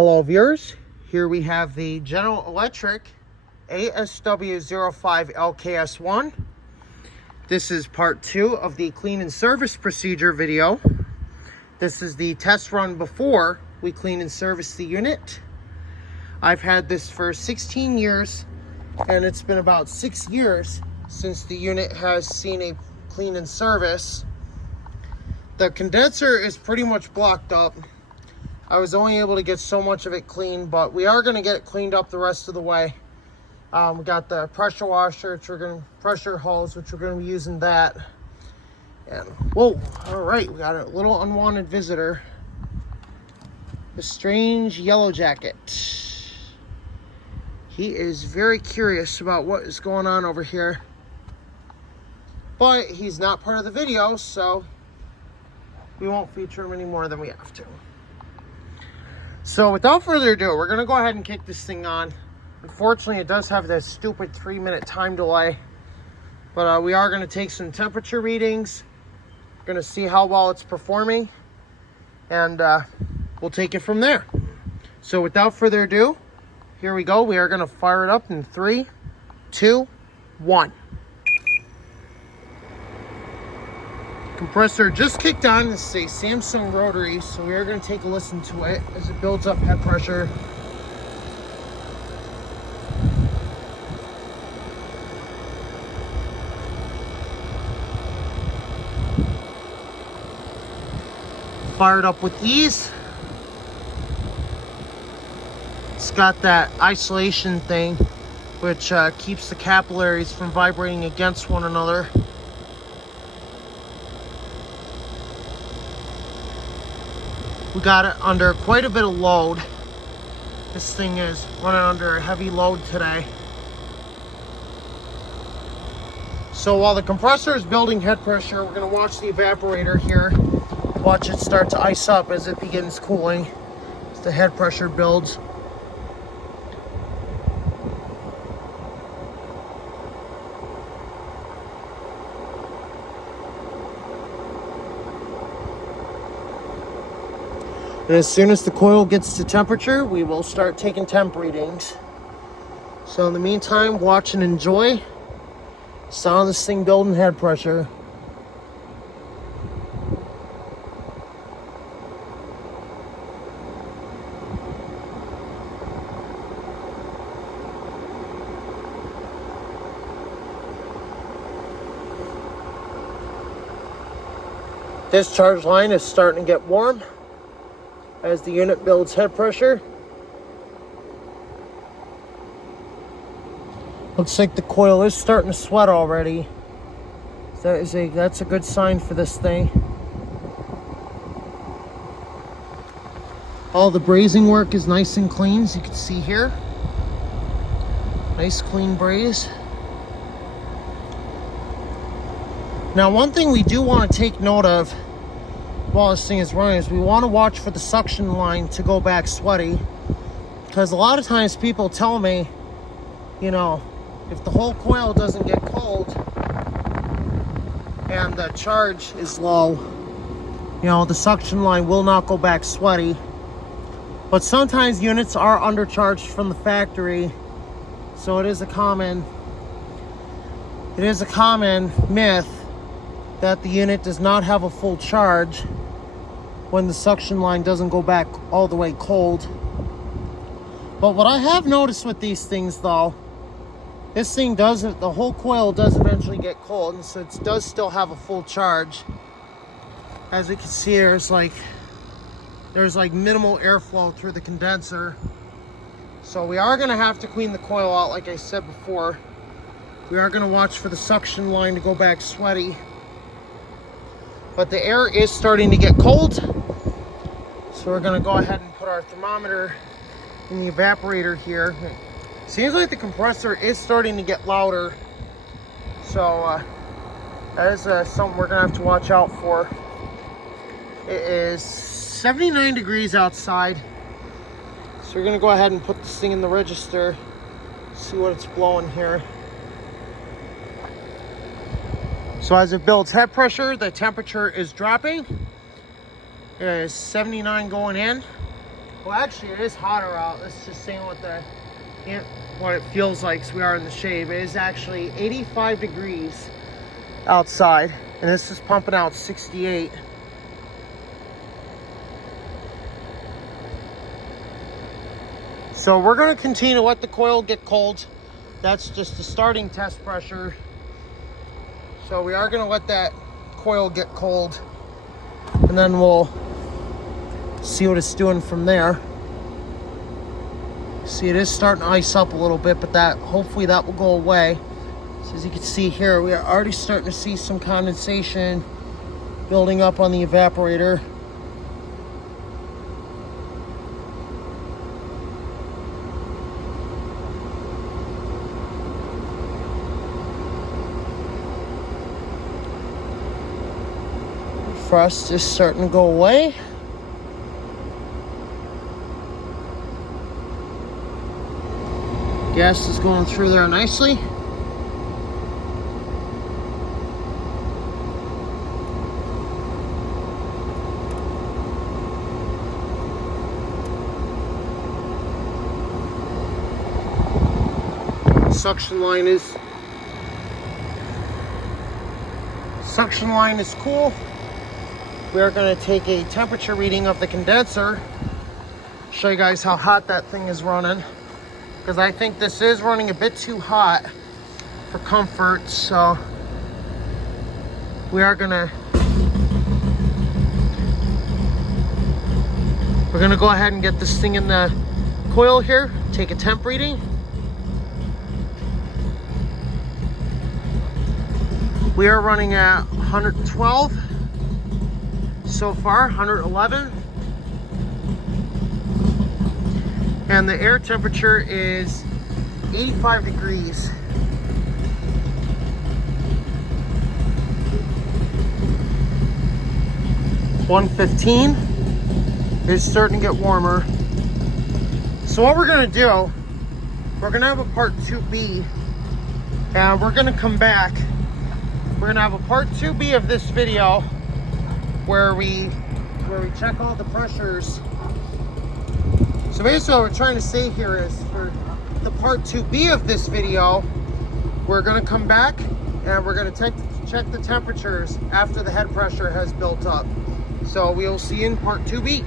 Hello viewers, here we have the General Electric ASW05LKS1. This is part 2 of the clean and service procedure video. This is the test run before we clean and service the unit. I've had this for 16 years and it's been about 6 years since the unit has seen a clean and service. The condenser is pretty much blocked up. I was only able to get so much of it clean, but we are going to get it cleaned up the rest of the way. We got the pressure washer, pressure hose, which we're going to be using that. And whoa, all right, we got a little unwanted visitor. The strange yellow jacket. He is very curious about what is going on over here. But he's not part of the video, so we won't feature him any more than we have to. So without further ado, we're going to go ahead and kick this thing on. Unfortunately, it does have that stupid 3-minute time delay. But we are going to take some temperature readings. We're going to see how well it's performing. And we'll take it from there. So without further ado, here we go. We are going to fire it up in 3, 2, 1. Compressor just kicked on. This is a Samsung rotary, so we are going to take a listen to it as it builds up head pressure. Fired up with ease. It's got that isolation thing, which keeps the capillaries from vibrating against one another. We got it under quite a bit of load. This thing is running under a heavy load today. So while the compressor is building head pressure, we're going to watch the evaporator here. Watch it start to ice up as it begins cooling, as the head pressure builds. And as soon as the coil gets to temperature, we will start taking temp readings. So in the meantime, watch and enjoy the sound of this thing building head pressure. Discharge line is starting to get warm as the unit builds head pressure. Looks like the coil is starting to sweat already. That's a good sign for this thing. All the brazing work is nice and clean, as you can see here. Nice clean braze. Now, one thing we do want to take note of while this thing is running is we want to watch for the suction line to go back sweaty, because a lot of times people tell me, you know, if the whole coil doesn't get cold and the charge is low, you know, the suction line will not go back sweaty. But sometimes units are undercharged from the factory, so it is a common myth that the unit does not have a full charge when the suction line doesn't go back all the way cold. But what I have noticed with these things though, this thing the whole coil does eventually get cold, and so it does still have a full charge. As you can see, there's like minimal airflow through the condenser. So we are gonna have to clean the coil out, like I said before. We are gonna watch for the suction line to go back sweaty. But the air is starting to get cold, so we're going to go ahead and put our thermometer in the evaporator here. Seems like the compressor is starting to get louder, so that is something we're going to have to watch out for. It is 79 degrees outside, so we're going to go ahead and put this thing in the register, see what it's blowing here. So as it builds head pressure, the temperature is dropping. It is 79 going in. Well, actually, it is hotter out. Let's just see what it feels like. So we are in the shade. It is actually 85 degrees outside, and this is pumping out 68. So we're going to continue to let the coil get cold. That's just the starting test pressure. So we are going to let that coil get cold, and then we'll see what it's doing from there. See, it is starting to ice up a little bit, but hopefully that will go away. So as you can see here, we are already starting to see some condensation building up on the evaporator. Frost is starting to go away. Gas is going through there nicely. Suction line is cool. We are going to take a temperature reading of the condenser. Show you guys how hot that thing is running, because I think this is running a bit too hot for comfort. So we're gonna go ahead and get this thing in the coil here, take a temp reading. We are running at 112 so far, 111. And the air temperature is 85 degrees. (115). It's starting to get warmer. So what we're gonna do, we're gonna have a part 2B, and we're gonna come back. We're gonna have a part 2B of this video where we check all the pressures. So basically what we're trying to say here is, for the part 2B of this video, we're gonna come back and we're gonna check the temperatures after the head pressure has built up. So we'll see you in part 2B.